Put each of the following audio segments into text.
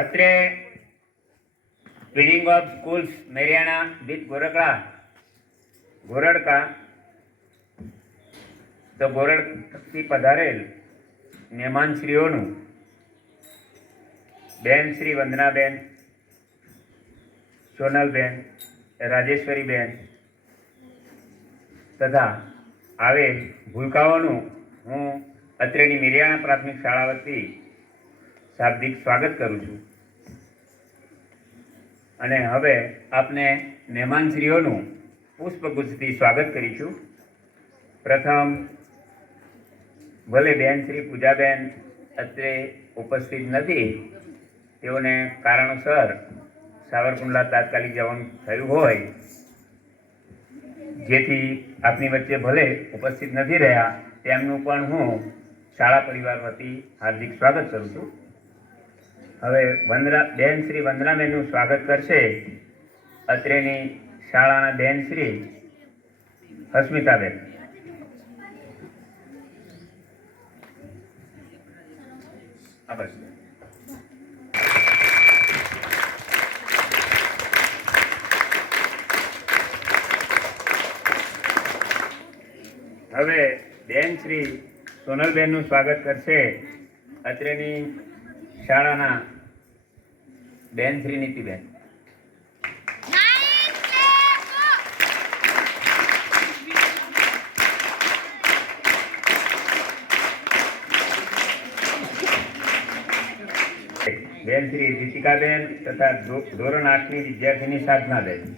અત્રે twinning of schools મેરિયાણા with ગોરડકા તો ગોરડથી પધારેલ મહેમાનશ્રીઓનું બેન શ્રી વંદનાબેન, સોનલબેન, રાજેશ્વરીબેન તથા આવેલ ભૂલકાઓનું હું અત્રેની મેરિયાણા પ્રાથમિક શાળા વતી શાબ્દિક સ્વાગત કરું છું. અને હવે આપને મહેમાનશ્રીઓનું પુષ્પગુચ્છથી સ્વાગત કરીશું. પ્રથમ ભલે બેન શ્રી પૂજાબેન અત્રે ઉપસ્થિત નથી, તેઓને કારણોસર સાવરકુંડલા તાત્કાલિક જવાનું થયું હોય, જેથી આપની વચ્ચે ભલે ઉપસ્થિત નથી રહ્યા, તેમનું પણ હું શાળા પરિવાર વતી હાર્દિક સ્વાગત કરું છું. હવે બેન શ્રી વંદનાબેનનું સ્વાગત કરશે અત્રેની શાળાના બેન શ્રી હસ્મિતાબેન. હવે બેન શ્રી સોનલબેનનું સ્વાગત કરશે અત્રેની શાળાના બેન શ્રી નીતિબેન. બેન શ્રી જીતિકાબેન તથા ધોરણ 8ની વિદ્યાર્થીની સાધનાબેન.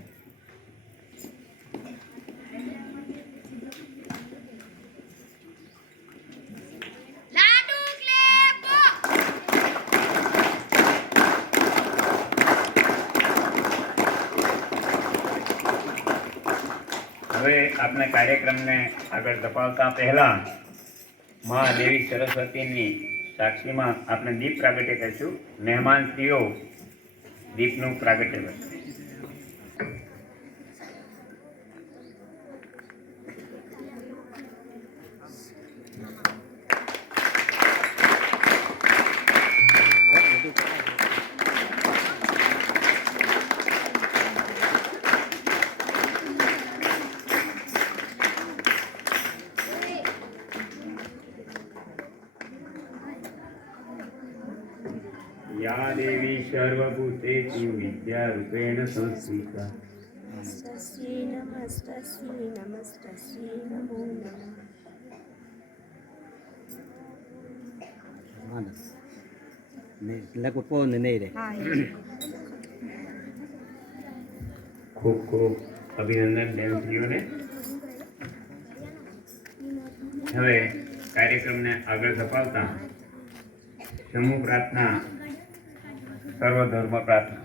હવે આપણે કાર્યક્રમને આગળ ધપાવતા પહેલા મહાદેવી સરસ્વતીની સાક્ષીમાં આપણે દીપ પ્રાગટ્ય કરીશું. મહેમાનશ્રીઓ દીપનું પ્રાગટ્ય કરશે. या देवी सर्वभूतेषु विद्यारूपेण संस्थिता नमस्तस्यै नमस्तस्यै नमस्तस्यै नमो ખૂબ ખૂબ અભિનંદન બેનશ્રીઓને. હવે કાર્યક્રમને આગળ ધપાવતા સમૂહ પ્રાર્થના, સર્વધર્મ પ્રાર્થના.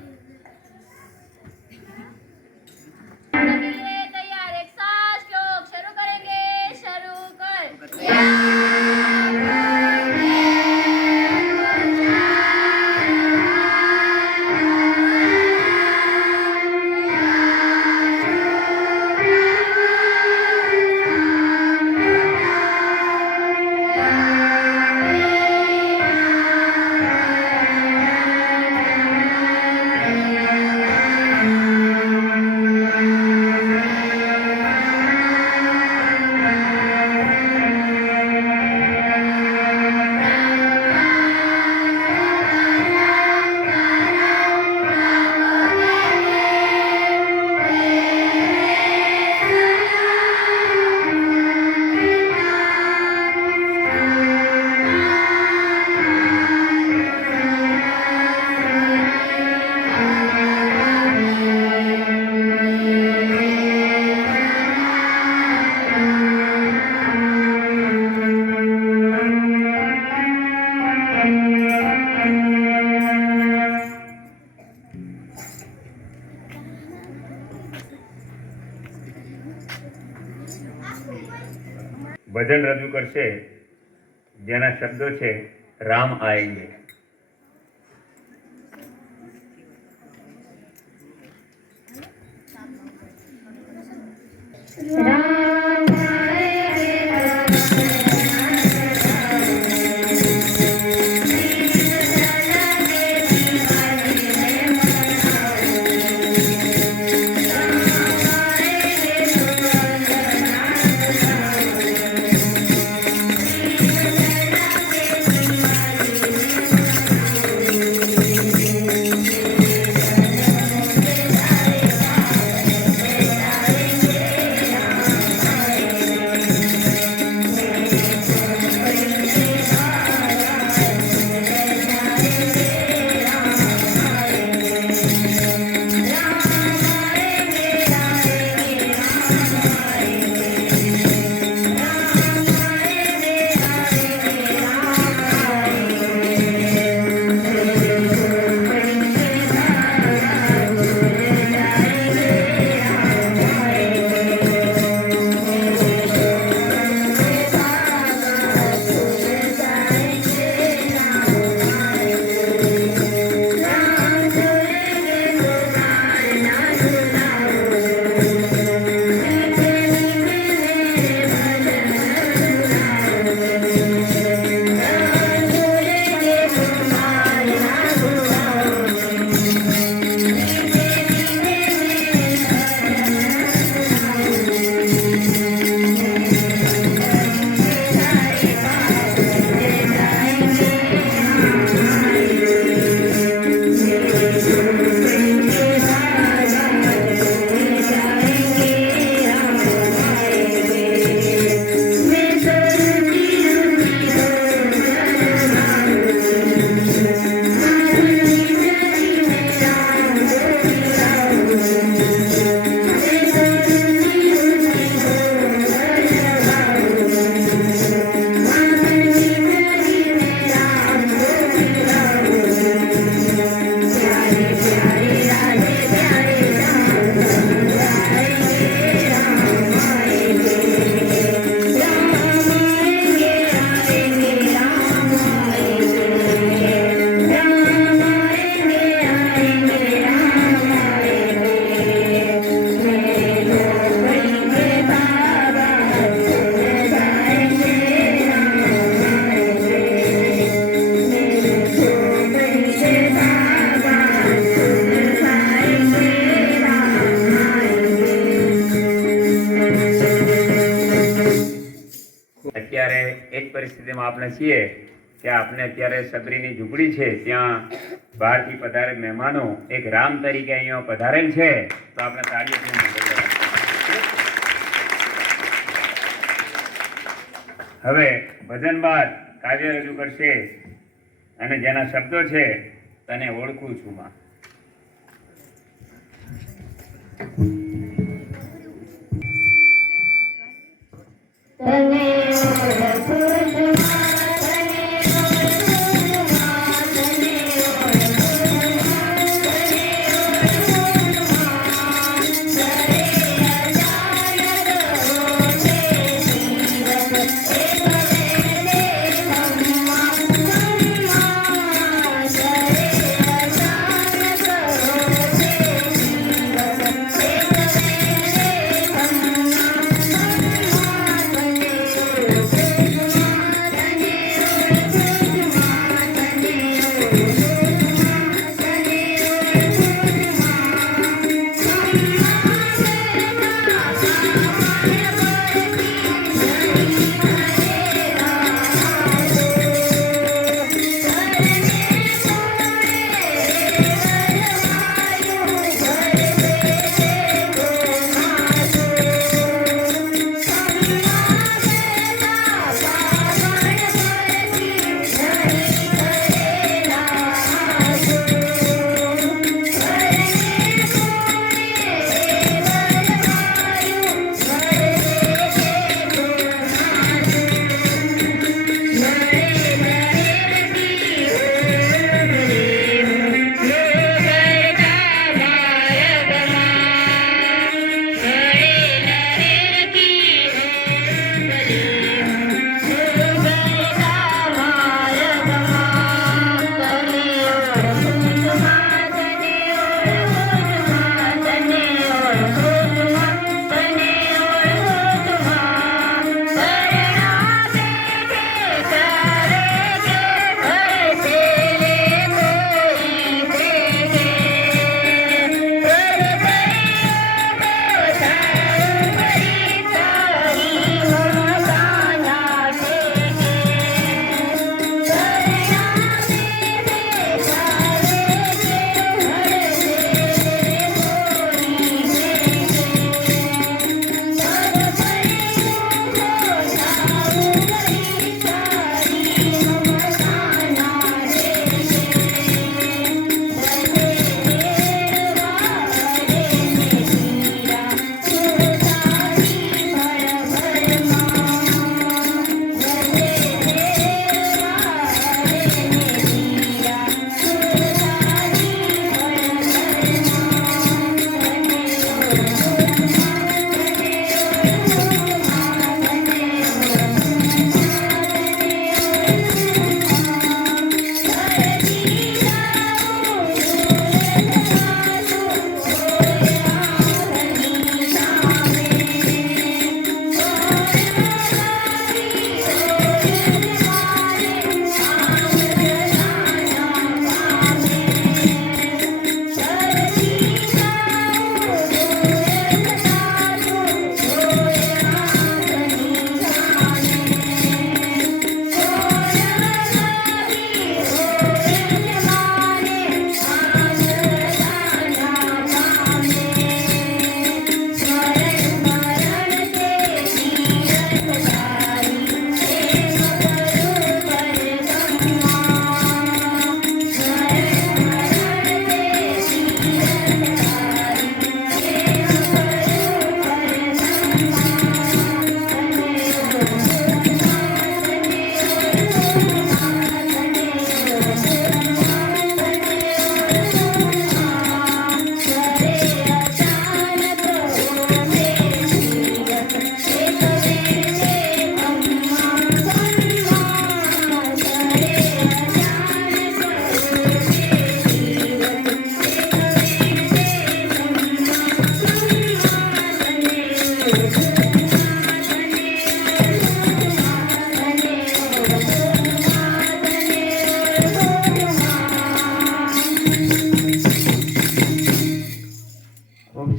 ભજન રજૂ કરશે જેના શબ્દો છે રામ આએંગે. પરિસ્થિતિમાં આપણે છીએ કે આપણે અત્યારે સબરીની ઝૂંપડી છે ત્યાં બહારથી પધારે મહેમાનો એક રામ તરીકે અહીંયા પધારેલ છે તો આપણે તાળીઓથી મોકલવા. હવે ભજન બાદ કાવ્ય રજૂ કરશે અને જેના શબ્દો છે તને ઓળખું છું માં.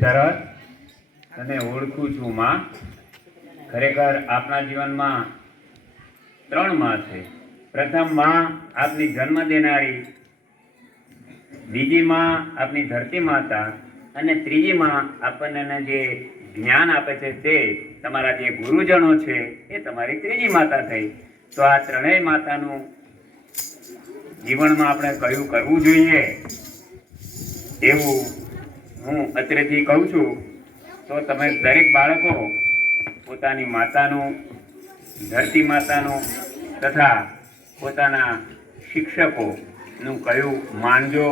સરસ તને ઓળખું છું માં. ખરેખર આપના જીવનમાં ત્રણ માં છે. પ્રથમ માં આપની જન્મ દેનારી, બીજી માં આપની ધરતી માતા, અને ત્રીજી માં આપણને જે જ્ઞાન આપે છે તે તમારા જે ગુરુજનો છે એ તમારી ત્રીજી માતા થઈ. તો આ ત્રણેય માતાનું જીવનમાં આપણે કયું કરવું જોઈએ એવું હું અત્રેથી કહું છું. તો તમે દરેક બાળકો પોતાની માતાનું, ધરતી માતાનું તથા પોતાના શિક્ષકોનું કયું માનજો,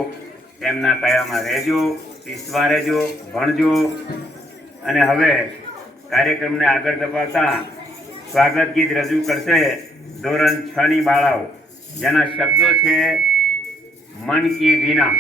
તેમના કયામાં રહેજો, શીશમાં રહેજો, ભણજો. અને હવે કાર્યક્રમને આગળ ધપાવતા સ્વાગત ગીત રજૂ કરશે ધોરણ 6 ની બાળાઓ, જેના શબ્દો છે મન કી વીણા.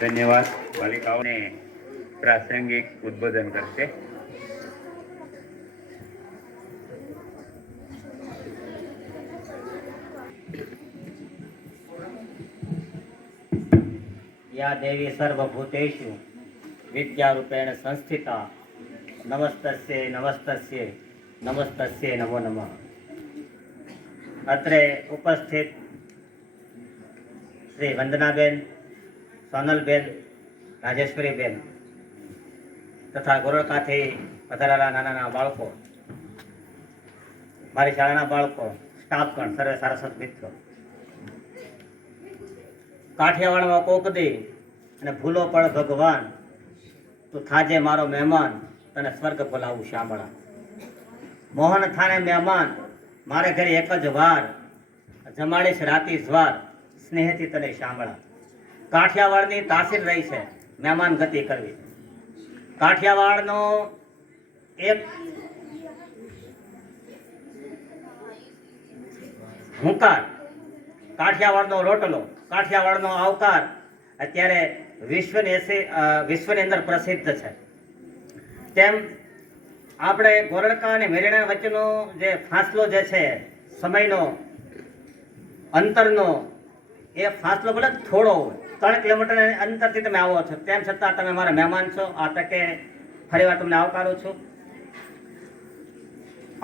ધન્યવાદ. બાલિકાઓને પ્રાસંગિક ઉદ્બોધન કરશે. या देवी सर्वभूतेषु विद्यारूपेण संस्थिता नमस्तस्यै नमस्तस्यै નમસ્તસ્ય નમો નમઃ. અત્રે ઉપસ્થિત શ્રી વંદનાબેન, સોનલબેન, રાજેશ્વરીબેન તથા ગોરડકાથી પધારેલા નાના નાના બાળકો, મારી શાળાના બાળકો, સ્ટાફગણ, સર્વે સારસ્વત મિત્રો, કાઠિયાવાડમાં કોક દી અને ભૂલો પડ ભગવાન, તું થાજે મારો મહેમાન, તને સ્વર્ગ બોલાવું શામળા. મોહન થાને મહેમાન, મારે ઘરે એક જ વાર, જમાડીશ રાતી જ્વાર, સ્નેહથી તને શામળા. કાઠિયાવાડની તાસીર રહી છે મહેમાન ગતિ કરવી. કાઠિયાવાડનો એક હુંકાર, કાઠિયાવાડનો રોટલો, કાઠિયાવાડનો આવકાર અત્યારે વિશ્વની અંદર પ્રસિદ્ધ છે. તેમ આપણે ગોરડકા અને મેરણા વચ્ચેનો જે ફાસલો જે છે, સમયનો અંતરનો, એ ફાસલો ભલે થોડો હોય, 3 કિલોમીટર અંતરથી તમે આવો છો, તેમ છતાં તમે મારા મહેમાન છો. આ તકે ફરીવાર તમને આવકારું છું.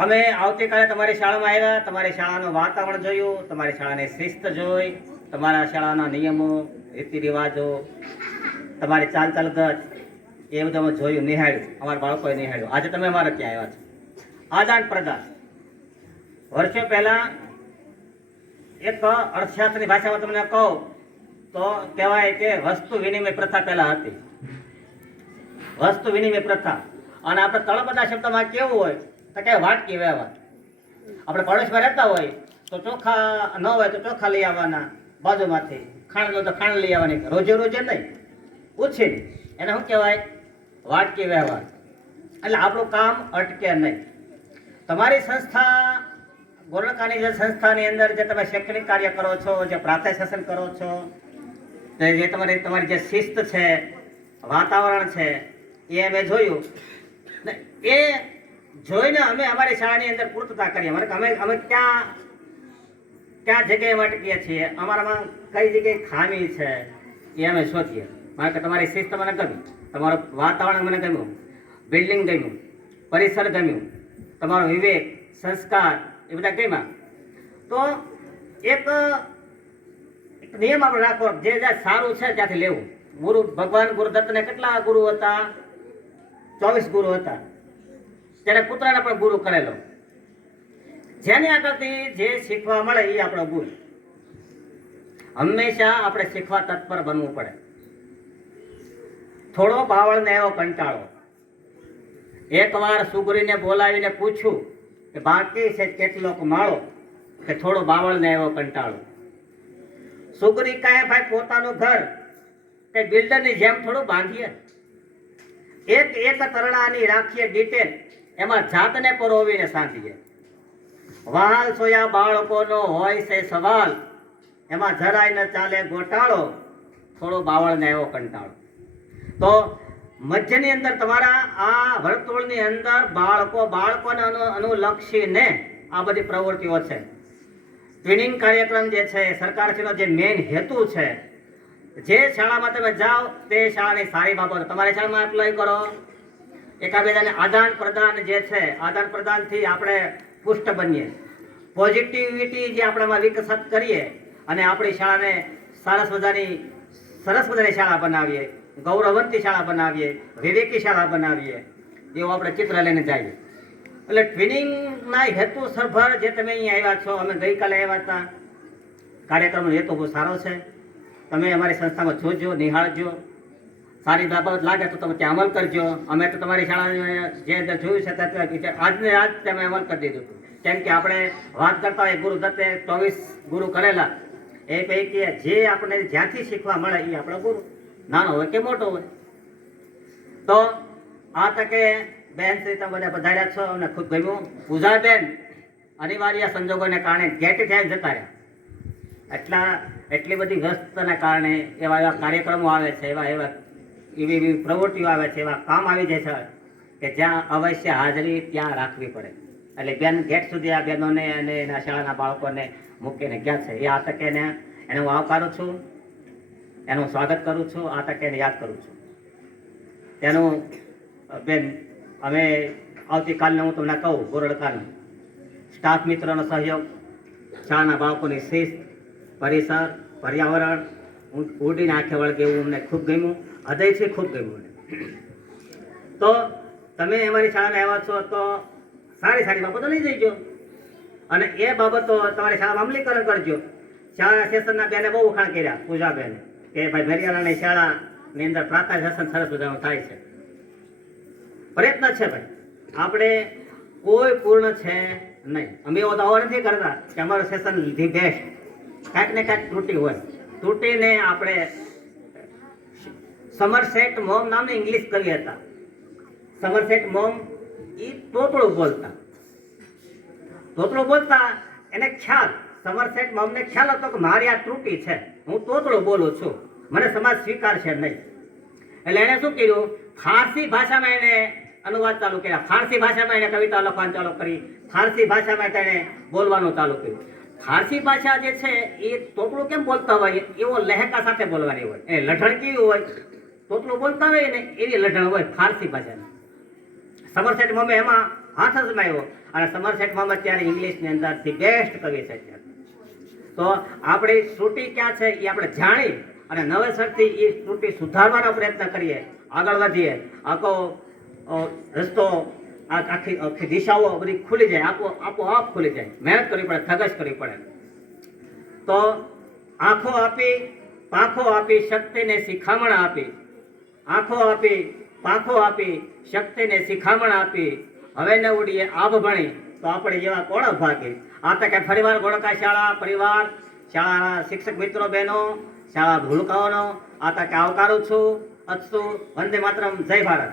અમે આવતીકાલે તમારી શાળામાં આવ્યા, તમારી શાળાનું વાતાવરણ જોયું, તમારી શાળાની શિસ્ત જોઈ, તમારા શાળાના નિયમો, રીતિ રિવાજો, તમારી ચાલ ચાલગત, એ બધું અમે જોયું, નિહાળ્યું, અમારા બાળકોએ નિહાળ્યું. આજે તમે અમારે ત્યાં આવ્યા છો. આદાન પ્રદાન, વર્ષો પહેલા એક અર્થશાસ્ત્રની ભાષામાં તમને કહું તો કહેવાય કે વસ્તુ વિનિમય પ્રથા પહેલા હતી. વસ્તુ વિનિમય પ્રથા. અને આપણે તળપદા શબ્દમાં કેવું હોય તો કે વાટકી વ્યવહાર. આપણે પડોશમાં રહેતા હોય તો ચોખા ન હોય તો ચોખા લઈ આવવાના બાજુમાંથી, ખાંડ તો ખાંડ લઈ આવવાની, રોજે રોજે નહીં, ઉછીને. એને શું કહેવાય? વાટકી વ્યવહાર. એટલે આપણું કામ અટકે નહીં. તમારી સંસ્થા, ગોરડકાની જે સંસ્થાની અંદર જે તમે શૈક્ષણિક કાર્ય કરો છો, જે પ્રાતઃ શાસન કરો છો, જે તમારી જે શિસ્ત છે, વાતાવરણ છે, એ અમે જોયું ને એ જોઈને અમે અમારી શાળાની અંદર પૂર્તતા કરી. અમે ક્યાં જગ્યાએ અટકીએ છીએ, અમારામાં કઈ જગ્યાએ ખામી છે એ અમે શોધીએ. કારણ કે તમારી શિસ્ત મને ગમી, તમારું વાતાવરણ મને ગમ્યું, બિલ્ડિંગ ગમ્યું, પરિસર ગમ્યું, તમારો વિવેક, સંસ્કાર, એ બધા ગમ્યા. તો એક નિયમ આપણે રાખો, જે સારું છે ત્યાંથી લેવું. ગુરુ ભગવાન ગુરુદત્તને કેટલા ગુરુ હતા? 24 ગુરુ હતા. ત્યારે પુત્રને પણ ગુરુ કરેલો. જેની આગળથી જે શીખવા મળે એ આપણો ગુરુ. હંમેશા આપણે શીખવા તત્પર બનવું પડે. થોડો બાવળને એવો કંટાળો. એકવાર સુગરીને બોલાવીને પૂછ્યું કે બાકી છે કેટલોક માળો, કે થોડો બાવળને એવો કંટાળો. સુગરી કહે ભાઈ પોતાનું ઘર કે બિલ્ડરની જેમ થોડું બાંધીએ, એક તરણાની રાખીએ ડિટેલ, એમાં જાતને પરોવીને સાંધીએ. વહાલ સોયા બાળકોનો હોય છે સવાલ, એમાં જરાય ન ચાલે ગોટાળો, થોડો બાવળને એવો કંટાળો. તો મધ્યની અંદર તમારા આ વર્તુળની અંદર બાળકોને અનુલક્ષીને આ બધી પ્રવૃત્તિઓ છે. ટ્રેનિંગ કાર્યક્રમ જે છે, સરકારશ્રીનો જે મેઇન હેતુ છે, જે શાળામાં તમે જાઓ તે શાળાની સારી બાબતો તમારી શાળામાં એપ્લાય કરો. એકાબીજાને આદાન પ્રદાન જે છે, આદાન પ્રદાનથી આપણે પુષ્ટ બનીએ, પોઝિટિવિટી જે આપણામાં વિકસિત કરીએ અને આપણી શાળાને સરસ મજાની શાળા બનાવીએ, ગૌરવવંતી શાળા બનાવીએ, વિવેકી શાળા બનાવીએ, એવું આપણે ચિત્ર લઈને જઈએ. એટલે ટ્રેનિંગના હેતુ સરભર જે તમે અહીંયા આવ્યા છો, અમે ગઈકાલે આવ્યા હતા, કાર્યક્રમનો હેતુ બહુ સારો છે. તમે અમારી સંસ્થામાં જોજો, નિહાળજો, સારી બાબત લાગે તો તમે ત્યાં અમલ કરજો. અમે તો તમારી શાળા જે અંદર જોયું છે ત્યાં આજને આજ તમે અમલ કરી દીધું. કેમ કે આપણે વાત કરતા હોય ગુરુદત્તે 24 ગુરુ કરેલા, એ પૈકી જે આપણે જ્યાંથી શીખવા મળે એ આપણો ગુરુ, નાનો હોય કે મોટો હોય. તો આ તકે બેન શ્રી તમે બધા પધાર્યા છો, અમને ખૂબ ગમ્યું. પૂજાબેન અનિવાર્ય સંજોગોને કારણે ગેટ થઈને જતા રહ્યા. એટલી બધી વ્યસ્તતાના કારણે એવા કાર્યક્રમો આવે છે, એવી પ્રવૃત્તિઓ આવે છે, એવા કામ આવી જાય છે કે જ્યાં અવશ્ય હાજરી ત્યાં રાખવી પડે. એટલે બેન ગેટ સુધી આ બહેનોને અને એના શાળાના બાળકોને મૂકીને ગયા છે. એ આ તકે એને હું આવકારું છું, એનું સ્વાગત કરું છું, આ તકે એને યાદ કરું છું. તેનું બેન અમે આવતીકાલને હું તમને કહું ગોરડકાનું સ્ટાફ મિત્રોનો સહયોગ, શાળાના બાળકોની શિસ્ત, પરિસર, પર્યાવરણ ઉડીને આંખે વળગે એવું અમને ખૂબ ગમ્યું, હૃદયથી ખૂબ ગમ્યું મને. તો તમે અમારી શાળાને આવ્યા છો તો સારી સારી બાબતો લઈ જઈજો અને એ બાબતો તમારી શાળામાં અમલીકરણ કરજો. શાળા સેશનના બેને બહુ વખાણ કર્યા, પૂજાબેને, કે ભાઈ ભરિયાણાની શાળાની અંદર પ્રાર્થના સેશન સરસ મજાનું થાય છે. પ્રયત્ન છે ભાઈ, આપણે કોઈ પૂર્ણ છે નહીં. અમે એવો દાવો નથી કરતા કે અમારું સેશન ધી બેસ્ટ. કાંઈક ને કાંઈક ત્રુટિ હોય, ત્રુટિને આપણે સમરસેટ મોમ નામના ઇંગ્લિશ કવિ હતા. સમરસેટ મોમ એ તોતળું બોલતા એને ખ્યાલ, સમરસેટ મોમને ખ્યાલ હતો કે મારી આ ત્રુટિ છે, હું તોતળું બોલું છું, મને સમાજ સ્વીકારશે નહીં. એટલે એણે શું કર્યું, ફારસી ભાષામાં એને અનુવાદ ચાલુ કર્યા, ફારસી ભાષામાં એને કવિતા લખવાનું ચાલુ કરી, ફારસી ભાષામાં તેણે બોલવાનું ચાલુ કર્યું. ફારસી ભાષા જે છે એ તોતળું કેમ બોલતા હોય એવો લહેકા સાથે બોલવાની હોય, એ લઢણ કેવી હોય, તોતળું બોલતા હોય ને એવી લઢણ હોય ફારસી ભાષાની. સમરસેટ મોમે એમાં હાથ અજમાવ્યો અને સમરસેટ મોમ અત્યારે ઇંગ્લિશની અંદરથી બેસ્ટ કવિ છે. તો આપણી ત્રુટિ ક્યાં છે એ આપણે જાણી અને નવેસરથી એ ત્રુટિ સુધારવાનો પ્રયત્ન કરીએ, આગળ વધીએ. આખો રસ્તો આખી દિશાઓ બધી ખુલી જાય, આપોઆપ ખુલી જાય. મહેનત કરવી પડે, ધગશ કરવી પડે. તો આંખો આપી પાંખો આપી શક્તિને શિખામણ આપી, આંખો આપી પાંખો આપી શક્તિને શિખામણ આપી, હવે ન ઉડીએ આભ ભણી તો આપણે જેવા કોણ ભાગી. આ તો કે ફરીવાર ગોળકા શાળા પરિવાર, શાળાના શિક્ષક મિત્રો બહેનો, શાળા ભૂલકાઓનો આ તો કે આવકારું છું. અસ્તુ, વંદે માતરમ, જય ભારત.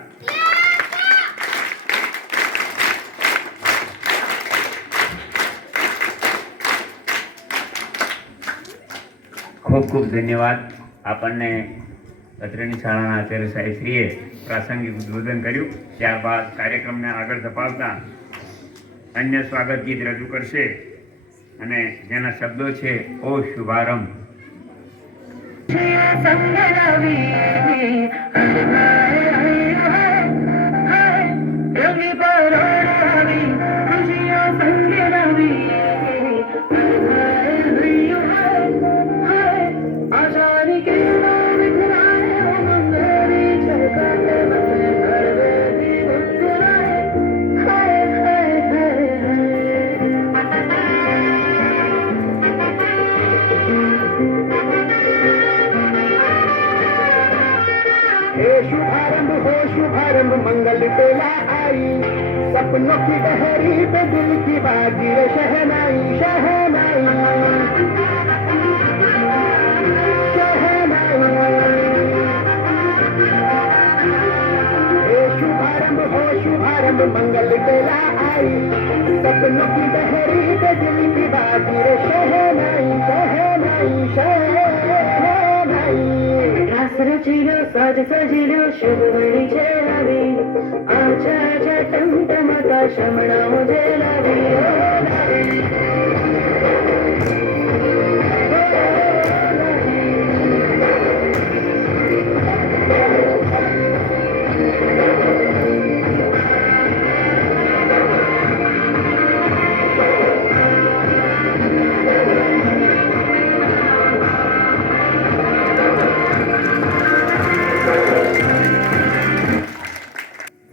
ખૂબ ખૂબ ધન્યવાદ. આપણને અત્રેની શાળાના આચાર્ય સાહેબશ્રીએ પ્રાસંગિક ઉદ્બોધન કર્યું. ત્યારબાદ કાર્યક્રમને આગળ ધપાવતા અન્ય સ્વાગત ગીત રજૂ કરશે અને જેના શબ્દો છે ઓ શુભારંભ. शुभारंभ मंगल बेला आई, सपनों की बहरी पे दिल की बाजी रे शहनाई शहनाई शुभारंभ मंगल बेला आई, सपनों की बहरी पे दिल की बाजी रे शहनाई शहनाई शहनाई. રચીલો સાજ સજીલો શુભ વળી છે લાવી, આછા આછા ટમટમતા શમણાઓ જે લાવી.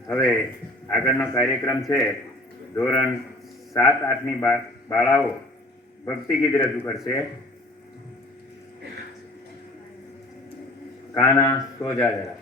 હવે આગળનો કાર્યક્રમ છે ધોરણ 7-8ની બાળાઓ ભક્તિ ગીત રજૂ કરશે. કાના સોજા જરા.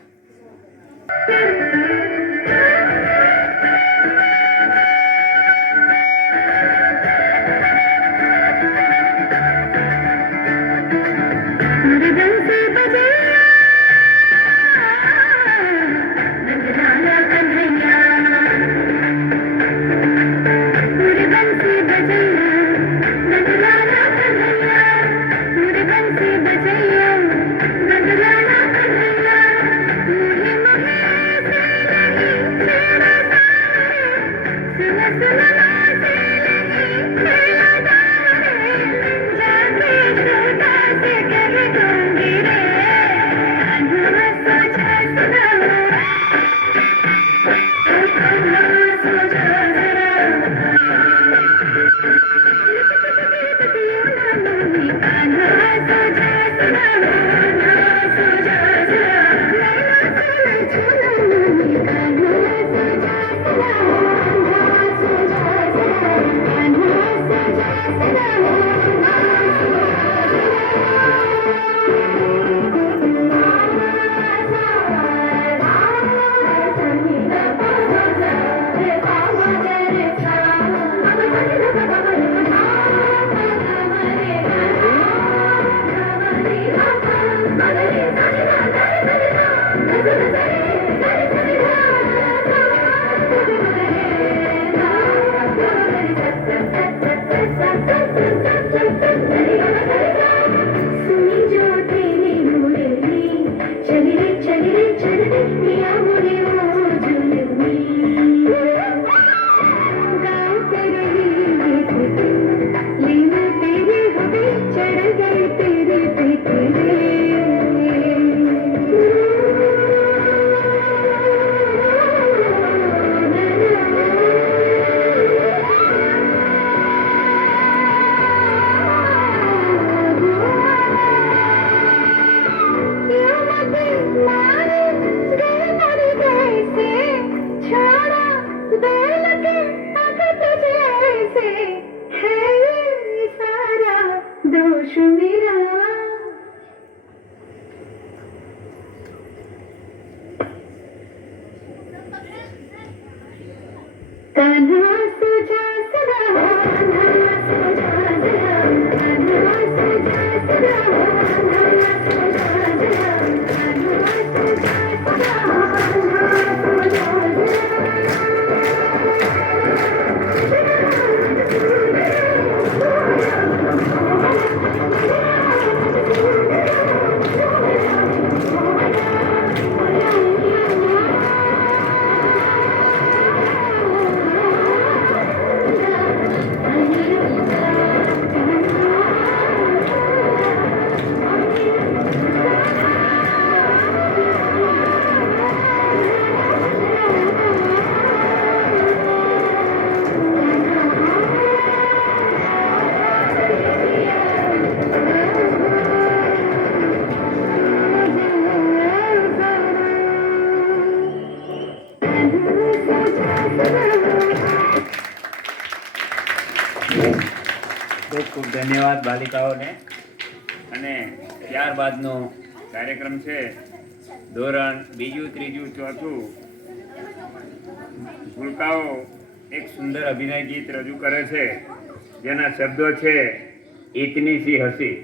ધન્યવાદ બાલિકાઓને. અને ત્યારબાદનો કાર્યક્રમ છે ધોરણ 2, 3, 4. ભૂલકાઓ એક સુંદર અભિનય ગીત રજૂ કરે છે જેના શબ્દો છે ઇતની સી હસી.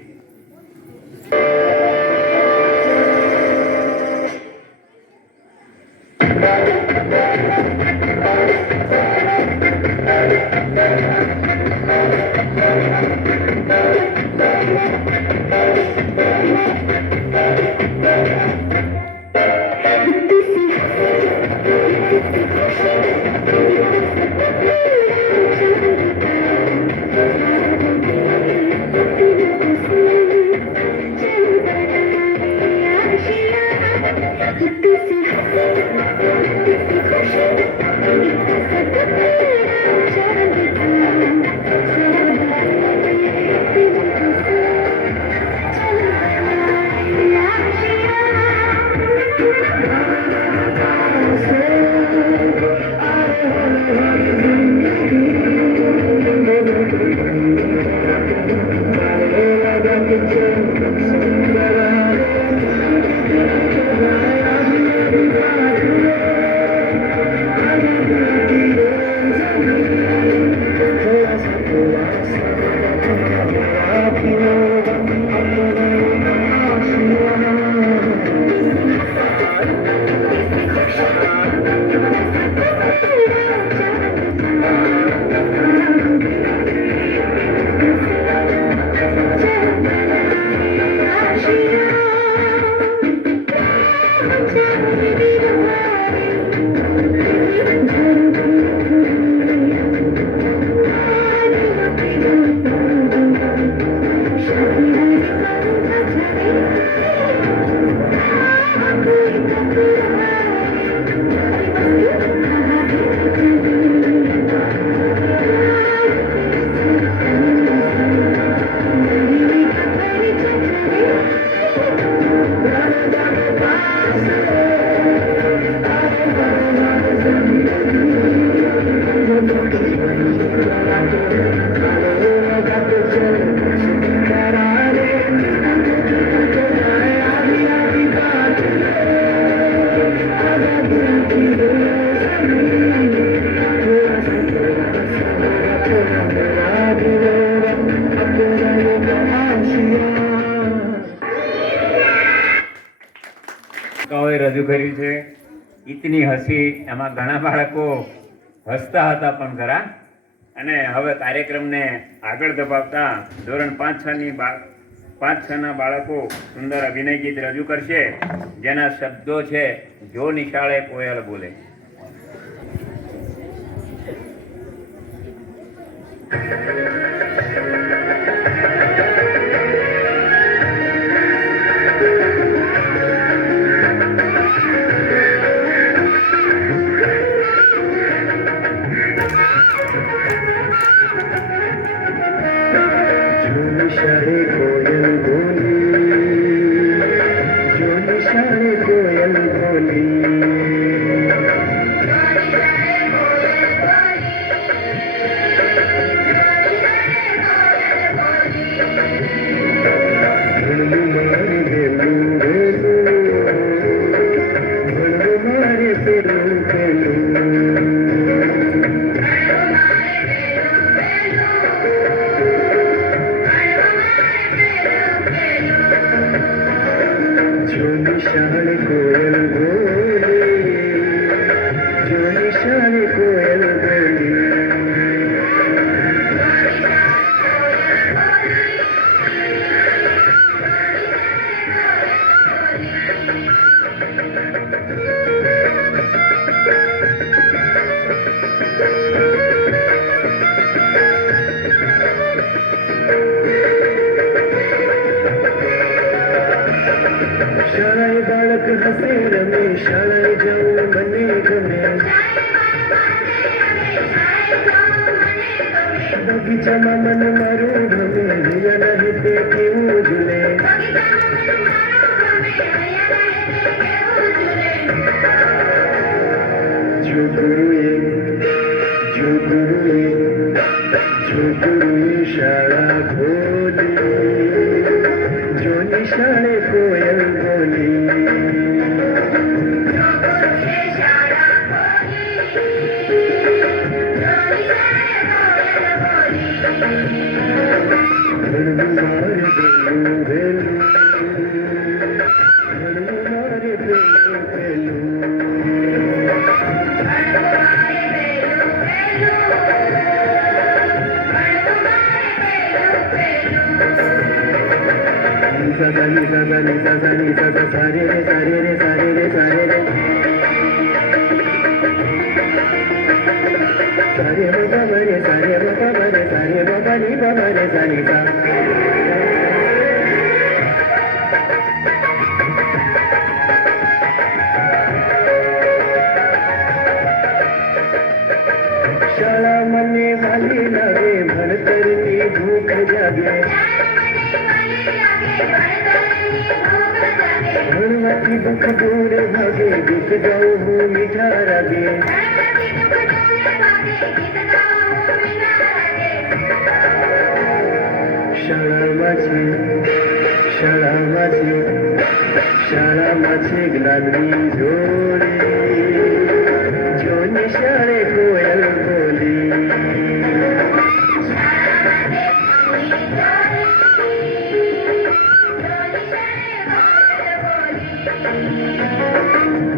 રજૂ કર્યું છે ઇતની હસી. એમાં ઘણા બાળકો હસતા હતા પણ ખરા. અને હવે કાર્યક્રમને આગળ ધપાવતા ધોરણ 5-6ના બાળકો સુંદર અભિનય ગીત રજૂ કરશે જેના શબ્દો છે જો નિશાળે કોયલ બોલે. निशाळे कोयल बोली, जो निशाळे कोयल बोली, भणू मारे बेलू बेलू, भणू मारे बेलू बेलू, निशाळे कोयल बोली, जो निशाळे कोयल बोली. શાળાએ બાળક હસે રમે, શાળાએ જવું મને ગમે, બગીચામાં મન મારું ગમે, રિયા નહીં તે કેવું ઝૂલે, જો ગુરુએ શાળા ખોલી. નિશાળે કોયલ બોલી ભણવું મારે પહેલું વહેલું, ભણવું મારે પહેલું પહેલું. Sa sa ni sa sa ni sa sa ni sa sa sa re re sa re re sa re re sa re re. Sa re ba ba ba re sa re ba ba ba re sa re ba ba ni ba ba re sa ni sa. શાળા મને વાલી લાગે, ભણતરની ભૂખ જાગે. ભણવાથી દુઃખ દૂર ભાગે, ગીત ગાઉં હું મીઠા રાગે. શાળામાં છે જ્ઞાનની જોડી, જો નિશાળે કોયલ બોલી.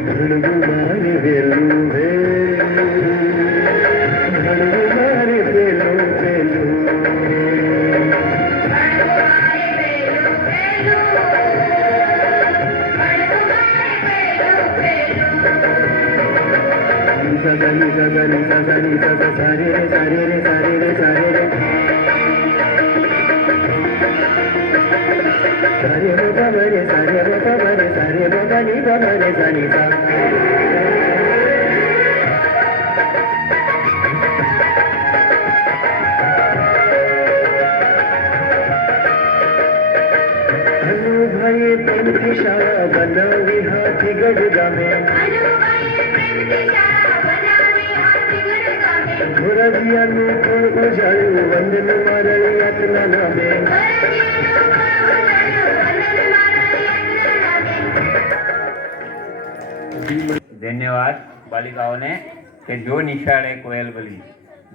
ભણવું મારે વહેલું વહેલું, ભણવું મારે વહેલું વહેલું. Sa sa ni sa sa ni sa sa ni sa sa sa re re sa re re sa re re sa re re. Sa re ba ba ba re sa re ba ba ba re sa re ba ba ni ba ba re sa ni sa. અનુભાઈએ પ્રેમથી શાળા બનાવી હાથીગઢ ગામે. ધોરજીયાનું કોણ ઉજાળ્યું, વંદન મારા યાતના નામે. ધન્યવાદ બાલિકાઓને કે જો નિશાળે કોયલ બોલી.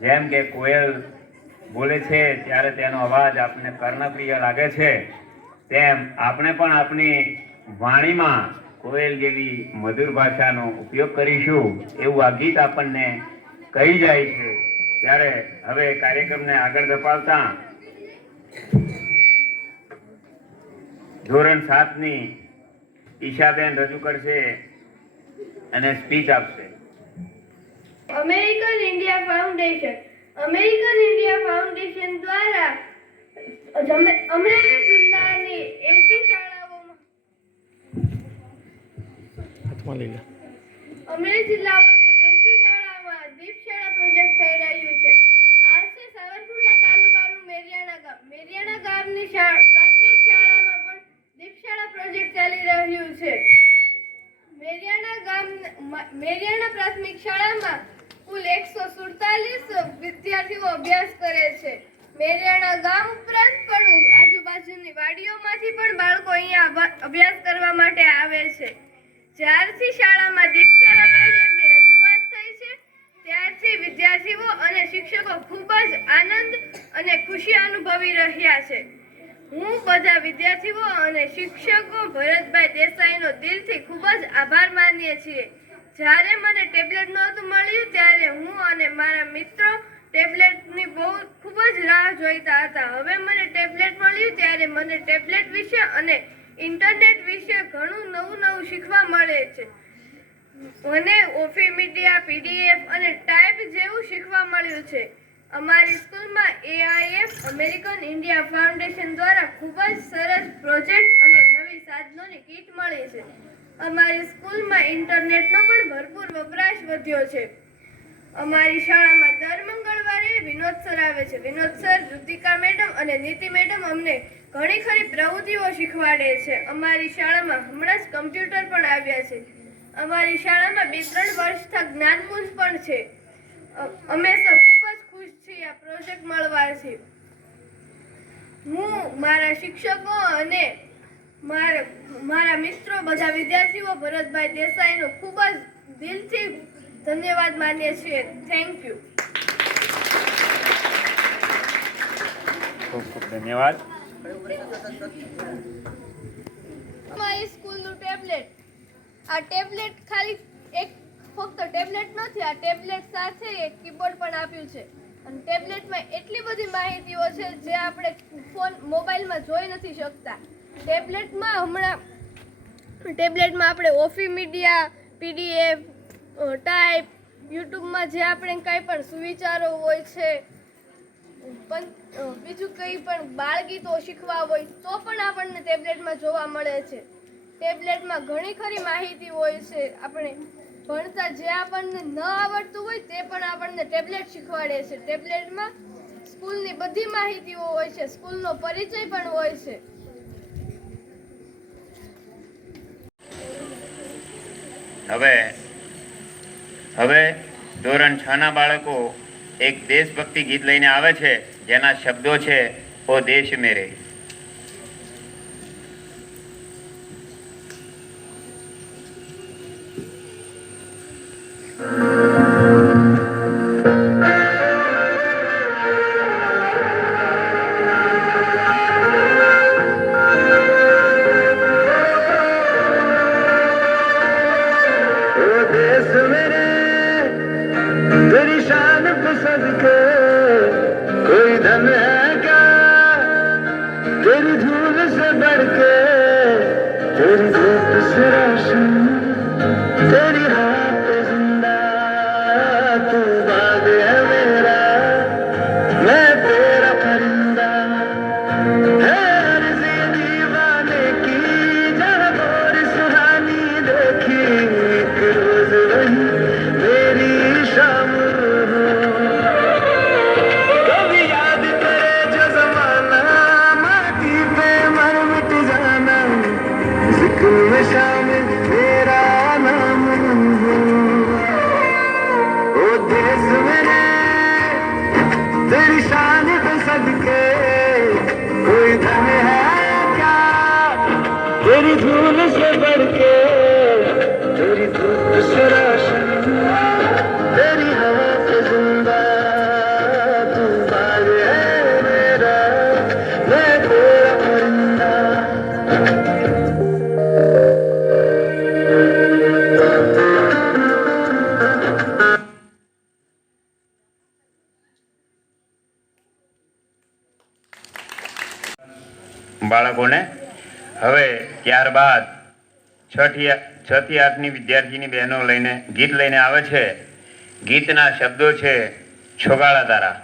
જેમ કે કોયલ બોલે છે ત્યારે તેનો અવાજ આપણને કર્ણપ્રિય લાગે છે, તેમ આપણે પણ આપણી વાણીમાં કોયલ જેવી મધુર ભાષાનો ઉપયોગ કરીશું એવું આ ગીત આપણને કહી જાય છે. ત્યારે હવે કાર્યક્રમને આગળ ધપાવતા ધોરણ 7ની ઈશાબેન રજૂ કરશે અને સ્પીચ આપશે. અમેરિકન ઇન્ડિયા ફાઉન્ડેશન દ્વારા અમરેલી જિલ્લાની 80 શાળાઓમાં અમરેલી જિલ્લાની 80 શાળામાં દીપશાળા પ્રોજેક્ટ થઈ રહ્યું છે. આ છે સાવરકુંડલા તાલુકાનું મેરિયાણા ગામની પ્રાથમિક શાળામાં પણ દીપશાળા પ્રોજેક્ટ ચાલી રહ્યું છે. મેરિયાણા પ્રાથમિક શાળામાં કુલ 147 વિદ્યાર્થીઓ અભ્યાસ કરે છે. મેરિયાણા ગામ ઉપરાંત પણ આજુબાજુની વાડીઓમાંથી પણ બાળકો અહીંયા અભ્યાસ કરવા માટે આવે છે. જ્યારથી શાળામાં દીપશાળા પ્રોજેક્ટની રજૂઆત થઈ છે ત્યારથી વિદ્યાર્થીઓ અને શિક્ષકો ખૂબ જ આનંદ અને ખુશી અનુભવી રહ્યા છે. હું બધા વિદ્યાર્થીઓ અને શિક્ષકો ભરતભાઈ દેસાઈનો દિલથી ખૂબ જ આભાર માનીએ છીએ. જ્યારે મને ટેબ્લેટ નહોતું મળ્યું ત્યારે હું અને મારા મિત્રો ટેબ્લેટની ખૂબ જ રાહ જોઈતા હતા. હવે મને ટેબ્લેટ મળ્યું ત્યારે મને ટેબ્લેટ વિશે અને ઇન્ટરનેટ વિશે ઘણું નવું શીખવા મળે છે. મને ઓફી મીડિયા, પીડીએફ અને ટાઈપ જેવું શીખવા મળ્યું છે. અમારી સ્કૂલમાં AIF અમેરિકન ઇન્ડિયા ફાઉન્ડેશન દ્વારા ખૂબ જ સરસ પ્રોજેક્ટ અને નવી સાધનોની કીટ મળી છે. અમારી સ્કૂલમાં ઇન્ટરનેટનો પણ ભરપૂર વપરાશ વધ્યો છે. અમારી શાળામાં દર મંગળવારે વિનોદ સર આવે છે. વિનોદ સર, ઋતિકા મેડમ અને નીતિ મેડમ અમને ઘણી ખરી પ્રવૃત્તિઓ શીખવાડે છે. અમારી શાળામાં હમણાં જ કમ્પ્યુટર પણ આવ્યા છે. અમારી શાળામાં 2-3 વર્ષથી જ્ઞાનકુંજ પણ છે. અમે સૌ ખૂબ જ ખુશ છીએ આ પ્રોજેક્ટ મળવાથી. હું મારા શિક્ષકો અને મારા મિત્રો બધા વિદ્યાર્થીઓ ભરતભાઈ દેસાઈનો ખૂબ જ દિલથી ધન્યવાદ માનીએ છીએ. Thank you. ખૂબ ખૂબ ધન્યવાદ. મારી સ્કૂલનું ટેબ્લેટ. આ ટેબ્લેટ ખાલી એક ફક્ત ટેબ્લેટ નથી, આ ટેબ્લેટ સાથે એક કીબોર્ડ પણ આપ્યું છે. અને ટેબ્લેટમાં એટલી બધી માહિતીઓ છે જે આપણે મોબાઈલમાં જોઈ નથી શકતા. ટેબ્લેટમાં આપણે ઓફી મીડિયા, પીડીએફ, ટાઈપ, યુટ્યુબમાં જે આપણે કંઈ પણ સુવિચારો હોય છે, બીજું કંઈ પણ બાળગીતો શીખવા હોય તો પણ આપણને ટેબ્લેટમાં જોવા મળે છે. ટેબ્લેટમાં ઘણી ખરી માહિતી હોય છે. આપણે ભણતા જે આપણને ન આવડતું હોય તે પણ આપણને ટેબ્લેટ શીખવાડે છે. ટેબ્લેટમાં સ્કૂલની બધી માહિતીઓ હોય છે, સ્કૂલનો પરિચય પણ હોય છે. હવે ધોરણ 6 ના બાળકો એક દેશભક્તિ ગીત લઈને આવે છે જેના શબ્દો છે ઓ દેશ મેરે. तेरी शान पे सदके कोई धन है क्या तेरी धूल से बढ़ के तेरी धूप से रोशन तेरी हाथ पे जिंदा तू बाग है मेरा मैं तेरा परिंदा है अर्ज़ ये दीवाने की जहाँ और सुहानी देखी एक रोज वही मेरी शाम कभी याद करे जो जमाना माटी पे मर मिट जाना जिक्र में शामिल मेरा नाम ओ देश मेरे तेरी शान पे सदके कोई धन है क्या तेरी धूल से बढ़ के तेरी धूप से रोशन तेरी हवा पे जिंदा तू बाग है मेरा मैं तेरा परिंदा બાળકોને હવે ત્યારબાદ 6 થી 8ની વિદ્યાર્થીની બહેનો ગીત લઈને આવે છે. ગીતના શબ્દો છે છોગાળા તારા.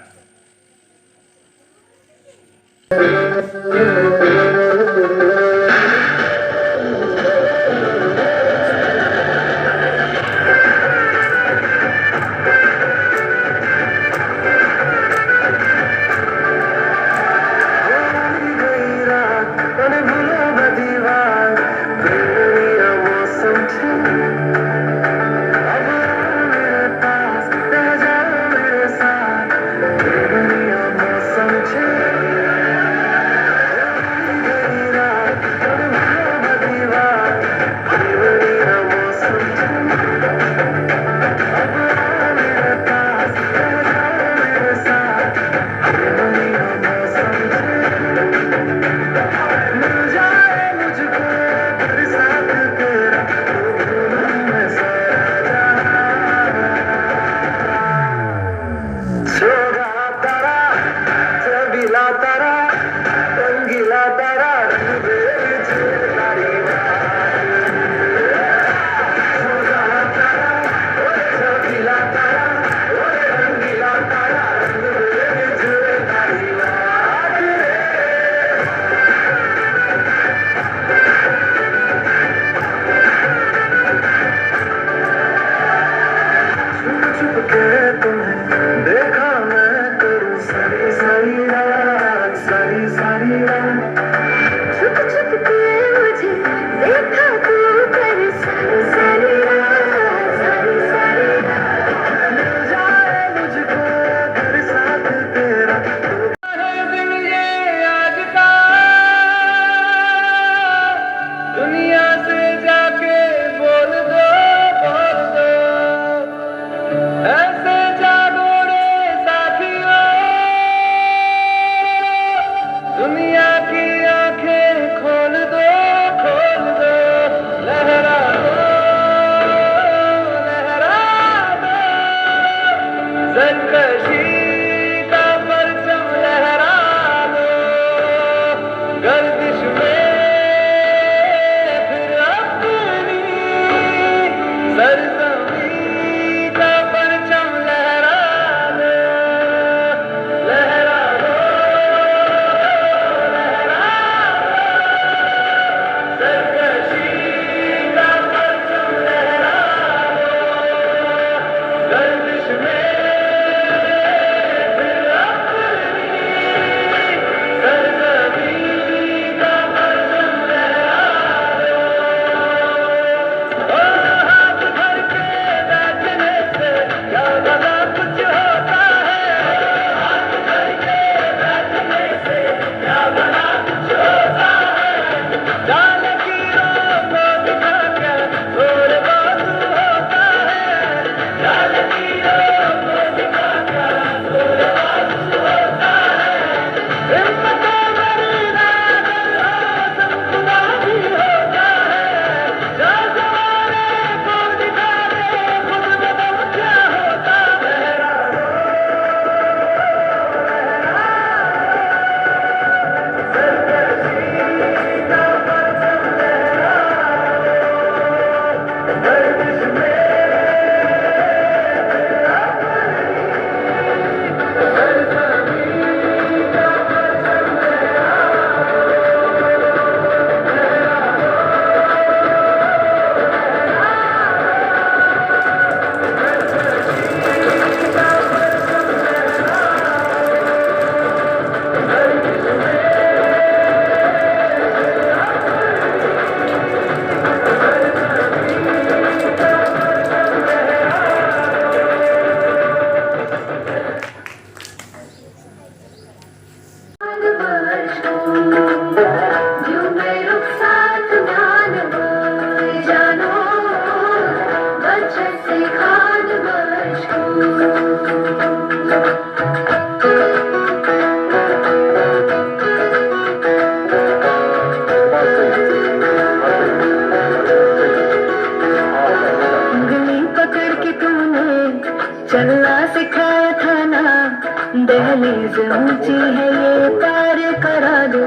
ऊंची है ये पार करा दो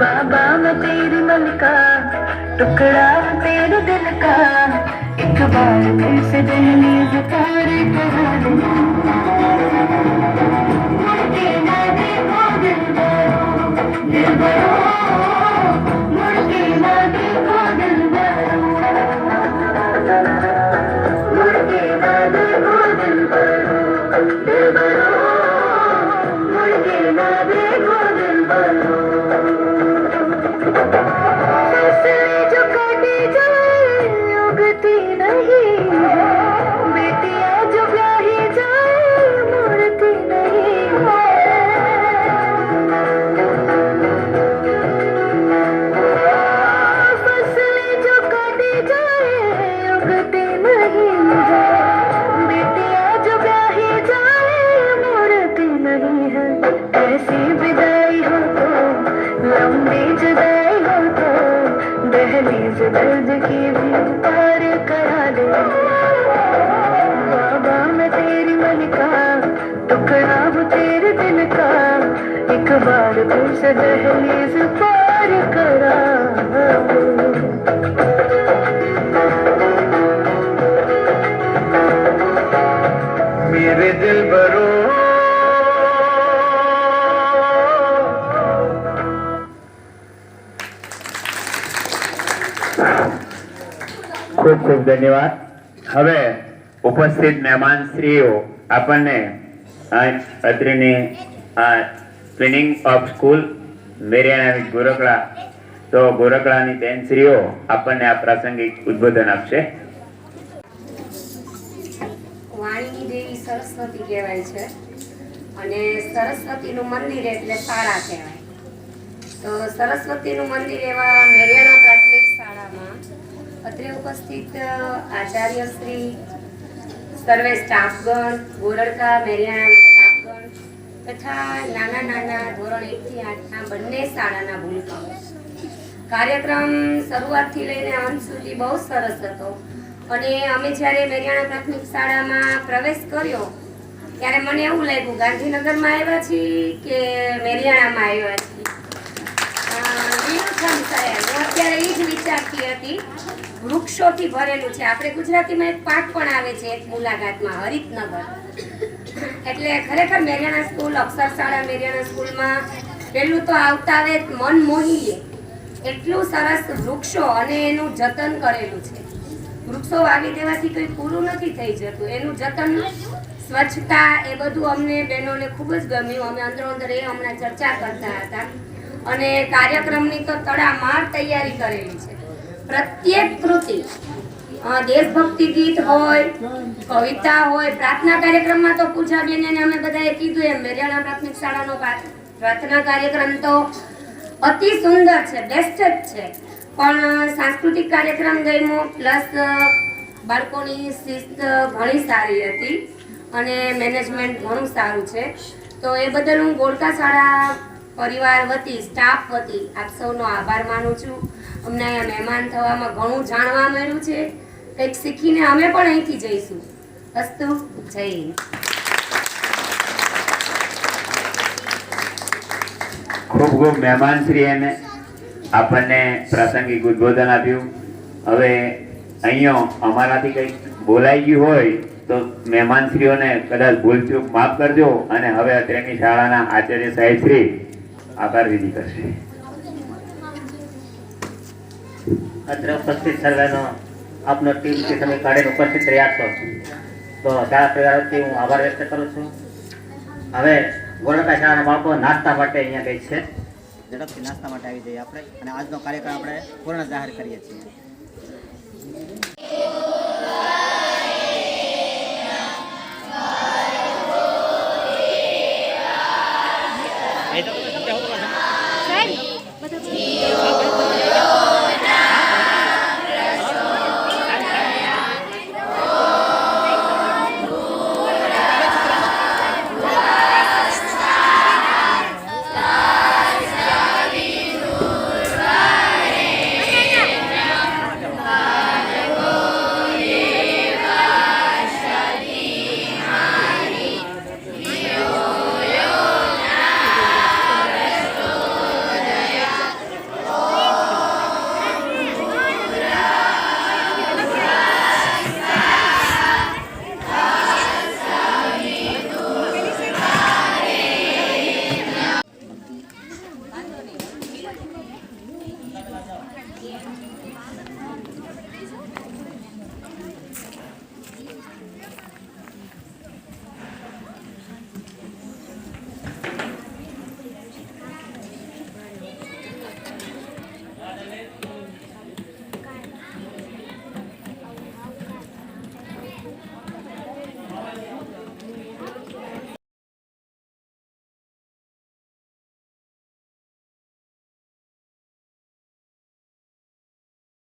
बाबा मैं तेरी मलिका टुकड़ा तेरे दिल का एक बार फिर से दहलीज पार करा दो मुड़ के ना देखो दिलबरो मुड़ के ना देखो दिलबरो मुड़ के ना देखो दिलबरो मुड़ के ना देखो दिलबरो फसलें जो काटी जाए उगती नहीं बेटियां जो ब्याही जाए मुड़ती नहीं फसलें जो काटी जाए उगती नहीं बेटियां जो ब्याही जाए मुड़ती नहीं है ऐसी विदाई हो तो लंबी जुदाई हो तो दहलीज दर्द की भी पार करा दे बाबा मैं तेरी मलिका टुकड़ा वो तेरे दिल का एक बार फिर से दहलीज पार करा दे मेरे दिल भरो ખૂબ ખૂબ ધન્યવાદ. હવે ઉપસ્થિત મહેમાનશ્રીઓ આપણને અત્રેની ટ્રેનિંગ ઓફ સ્કૂલ મેરિયાણા ગોરખડા તો ગોરખડાની બેનશ્રીઓ આપણને આ પ્રાસંગિક ઉદ્બોધન આપશે. વાણીની દેવી સરસ્વતી કહેવાય છે અને સરસ્વતીનું મંદિર એટલે શાળા કહેવાય. તો સરસ્વતીનું મંદિર એવા મેરિયાણા પ્રાથમિક શાળામાં અત્રે ઉપસ્થિત આચાર્ય શ્રી સર્વે સ્ટાફગણ ગોરડકા મેરિયાણા સ્ટાફગણ તથા નાના નાના ધોરણ 1 થી 8ના બંને શાળાના ભૂલકાઓ. કાર્યક્રમ શરૂઆતથી લઈને અંત સુધી બહુ સરસ હતો અને અમે જ્યારે મેરિયાણા પ્રાથમિક શાળામાં પ્રવેશ કર્યો ત્યારે મને એવું લાગ્યું ગાંધીનગરમાં આવ્યા છીએ કે મેરિયાણામાં આવ્યા છીએ. લીલુંછમ શહેર. હું અત્યારે એ જ વિચારતી હતી વૃક્ષોથી ભરેલું છે. આપણે ગુજરાતીમાં એક પાઠ પણ આવે છે એક મુલાકાતમાં હરિતનગર. એટલે ખરેખર મેરિયાણા સ્કૂલ અક્ષર શાળા મેરિયાણા સ્કૂલમાં પહેલું તો આવતા આવે મન મોહી લે એટલું સરસ વૃક્ષો અને એનું જતન કરેલું છે. વૃક્ષો વાવી દેવાથી કંઈ પૂરું નથી થઈ જતું. એનું જતન સ્વચ્છતા એ બધું અમને બહેનોને ખૂબ જ ગમ્યું. અમે અંદરો અંદર એ હમણાં ચર્ચા કરતા હતા અને કાર્યક્રમની તો તડામાર તૈયારી કરેલી છે. પ્રત્યેક કૃતિ દેશભક્તિ ગીત હોય કવિતા હોય પ્રાર્થના કાર્યક્રમમાં તો પૂજાબેન અને અમે બધાએ કીધું એમ મેરિયાણા પ્રાથમિક શાળાનો પ્રાર્થના કાર્યક્રમ તો અતિ સુંદર છે બેસ્ટ જ છે. પણ સાંસ્કૃતિક કાર્યક્રમ ગમ્યો પ્લસ બાળકોની શિસ્ત ઘણી સારી હતી અને મેનેજમેન્ટ ઘણું સારું છે. તો એ બદલ હું ગોળકા શાળા પરિવાર વતી સ્ટાફ વતી આપ સૌનો આભાર માનું છું. અમને અહીંયા મહેમાન થવામાં ઘણું જાણવા મળ્યું છે. કંઈક શીખીને અમે પણ અહીંથી જઈશું. અસ્તુ જય હિન્દ. ખૂબ ખૂબ મહેમાનશ્રીએ આપણને પ્રાસંગિક ઉદ્બોધન આપ્યું. હવે અહીંયા અમારાથી કંઈક બોલાઈ ગયું હોય તો મહેમાનશ્રીઓને કદાચ ભૂલચૂક માફ કરજો અને હવે અત્રેની શાળાના આચાર્ય સાહેબ શ્રી આભાર વિધિ કરશે. અત્રે ઉપસ્થિત સર્વેનો આપનો ટીમથી તમે કાઢીને ઉપસ્થિત રહ્યા છો તો શાળા પરિવારથી હું આભાર વ્યક્ત કરું છું. હવે ગોરખા શાળાના બાળકો નાસ્તા માટે અહીંયા ગઈ છે. ઝડપથી નાસ્તા માટે આવી જઈએ આપણે અને આજનો કાર્યક્રમ આપણે પૂર્ણ જાહેર કરીએ છીએ.